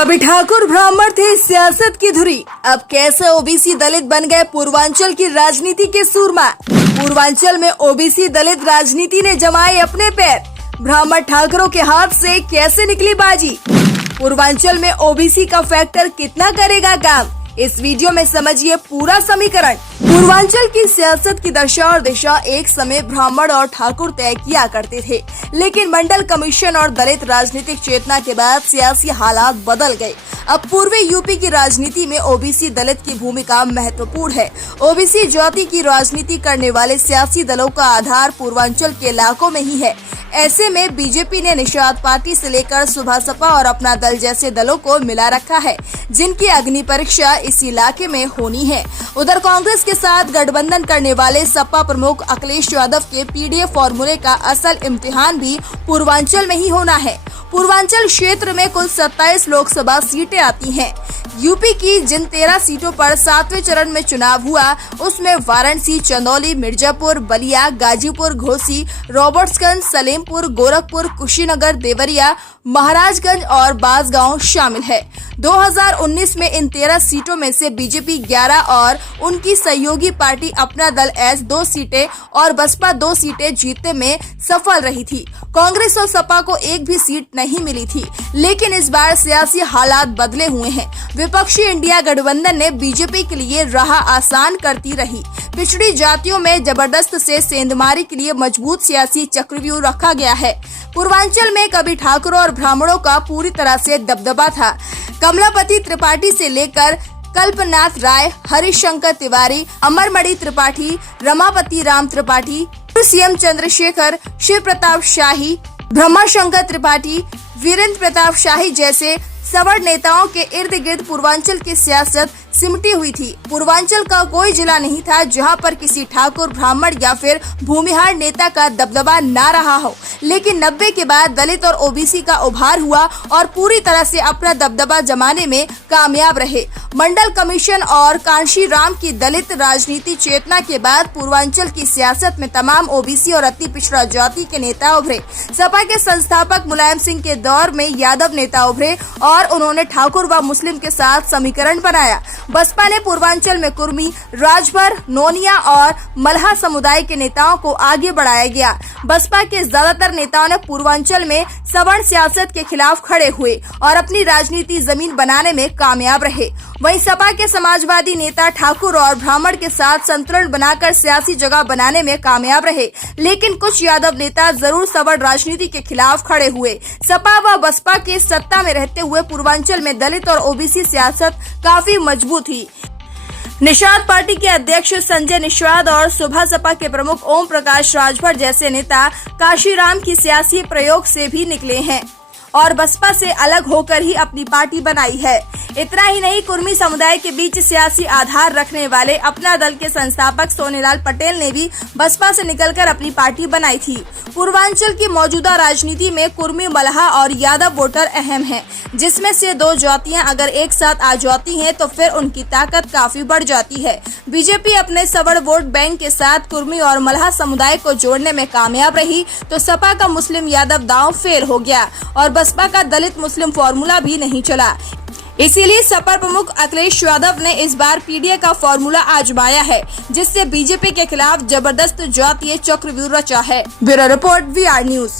कभी ठाकुर ब्राह्मण थे सियासत की धुरी, अब कैसे ओबीसी दलित बन गए पूर्वांचल की राजनीति के सूरमा। पूर्वांचल में ओबीसी दलित राजनीति ने जमाए अपने पैर, ब्राह्मण ठाकुरों के हाथ से कैसे निकली बाजी। पूर्वांचल में ओबीसी का फैक्टर कितना करेगा काम, इस वीडियो में समझिए पूरा समीकरण। पूर्वांचल की सियासत की दशा और दिशा एक समय ब्राह्मण और ठाकुर तय किया करते थे, लेकिन मंडल कमीशन और दलित राजनीतिक चेतना के बाद सियासी हालात बदल गए। अब पूर्वी यूपी की राजनीति में ओबीसी दलित की भूमिका महत्वपूर्ण है। ओबीसी जाति की राजनीति करने वाले सियासी दलों का आधार पूर्वांचल के इलाकों में ही है। ऐसे में बीजेपी ने निषाद पार्टी से लेकर सुभा सपा और अपना दल जैसे दलों को मिला रखा है, जिनकी अग्नि परीक्षा इस इलाके में होनी है। उधर कांग्रेस के साथ गठबंधन करने वाले सपा प्रमुख अखिलेश यादव के पीडीएफ फॉर्मूले का असल इम्तिहान भी पूर्वांचल में ही होना है। पूर्वांचल क्षेत्र में कुल 27 लोकसभा सीटें आती हैं। यूपी की जिन 13 सीटों पर 7वें चरण में चुनाव हुआ, उसमें वाराणसी, चंदौली, मिर्जापुर, बलिया, गाजीपुर, घोसी, रॉबर्ट्सगंज, सलेमपुर, गोरखपुर, कुशीनगर, देवरिया, महाराजगंज और बांसगांव शामिल है। 2019 में इन 13 सीटों में से बीजेपी 11 और उनकी सहयोगी पार्टी अपना दल एस 2 सीटें और बसपा 2 सीटें जीतने में सफल रही थी। कांग्रेस और सपा को एक भी सीट नहीं मिली थी, लेकिन इस बार सियासी हालात बदले हुए हैं। विपक्षी इंडिया गठबंधन ने बीजेपी के लिए राह आसान करती रही। पिछड़ी जातियों में जबरदस्त से सेंधमारी के लिए मजबूत सियासी चक्रव्यूह रखा गया है। पूर्वांचल में कभी ठाकुरों और ब्राह्मणों का पूरी तरह से दबदबा था। कमलापति त्रिपाठी से लेकर कल्पनाथ राय, हरिशंकर तिवारी, अमरमणि त्रिपाठी, रमापति राम त्रिपाठी, सीएम चंद्रशेखर, शिव प्रताप शाही, ब्रह्माशंकर त्रिपाठी, वीरेंद्र प्रताप शाही जैसे सवर्ण नेताओं के इर्द गिर्द पूर्वांचल की सियासत सिमटी हुई थी। पूर्वांचल का कोई जिला नहीं था जहां पर किसी ठाकुर, ब्राह्मण या फिर भूमिहार नेता का दबदबा ना रहा हो। लेकिन 90 के बाद दलित और ओबीसी का उभार हुआ और पूरी तरह से अपना दबदबा जमाने में कामयाब रहे। मंडल कमीशन और कांशी राम की दलित राजनीति चेतना के बाद पूर्वांचल की सियासत में तमाम ओबीसी और अति पिछड़ा जाति के नेता उभरे। सपा के संस्थापक मुलायम सिंह के दौर में यादव नेता उभरे और उन्होंने ठाकुर व मुस्लिम के साथ समीकरण बनाया। बसपा ने पूर्वांचल में कुर्मी, राजभर, नोनिया और मल्हा समुदाय के नेताओं को आगे बढ़ाया गया। बसपा के ज्यादातर नेताओं ने पूर्वांचल में सवर्ण सियासत के खिलाफ खड़े हुए और अपनी राजनीति जमीन बनाने में कामयाब रहे। वहीं सपा के समाजवादी नेता ठाकुर और ब्राह्मण के साथ संतुलन बनाकर सियासी जगह बनाने में कामयाब रहे, लेकिन कुछ यादव नेता जरूर सवर्ण राजनीति के खिलाफ खड़े हुए। सपा व बसपा के सत्ता में रहते हुए पूर्वांचल में दलित और ओबीसी सियासत काफी मजबूत हुई। निषाद पार्टी के अध्यक्ष संजय निषाद और सुभा सपा के प्रमुख ओम प्रकाश राजभर जैसे नेता काशीराम की सियासी प्रयोग से भी निकले हैं और बसपा से अलग होकर ही अपनी पार्टी बनाई है। इतना ही नहीं, कुर्मी समुदाय के बीच सियासी आधार रखने वाले अपना दल के संस्थापक सोनेलाल पटेल ने भी बसपा से निकलकर अपनी पार्टी बनाई थी। पूर्वांचल की मौजूदा राजनीति में कुर्मी, मल्हा और यादव वोटर अहम हैं, जिसमें से 2 जातियां अगर एक साथ आ जाती हैं तो फिर उनकी ताकत काफी बढ़ जाती है। बीजेपी अपने सवर्ण वोट बैंक के साथ कुर्मी और मल्हा समुदाय को जोड़ने में कामयाब रही, तो सपा का मुस्लिम यादव दांव फेल हो गया और बसपा का दलित मुस्लिम फॉर्मूला भी नहीं चला। इसीलिए सपा प्रमुख अखिलेश यादव ने इस बार पीडीए का फॉर्मूला आजमाया है, जिससे बीजेपी के खिलाफ जबरदस्त जातीय चक्रव्यूह रचा है। Bureau report, VR news.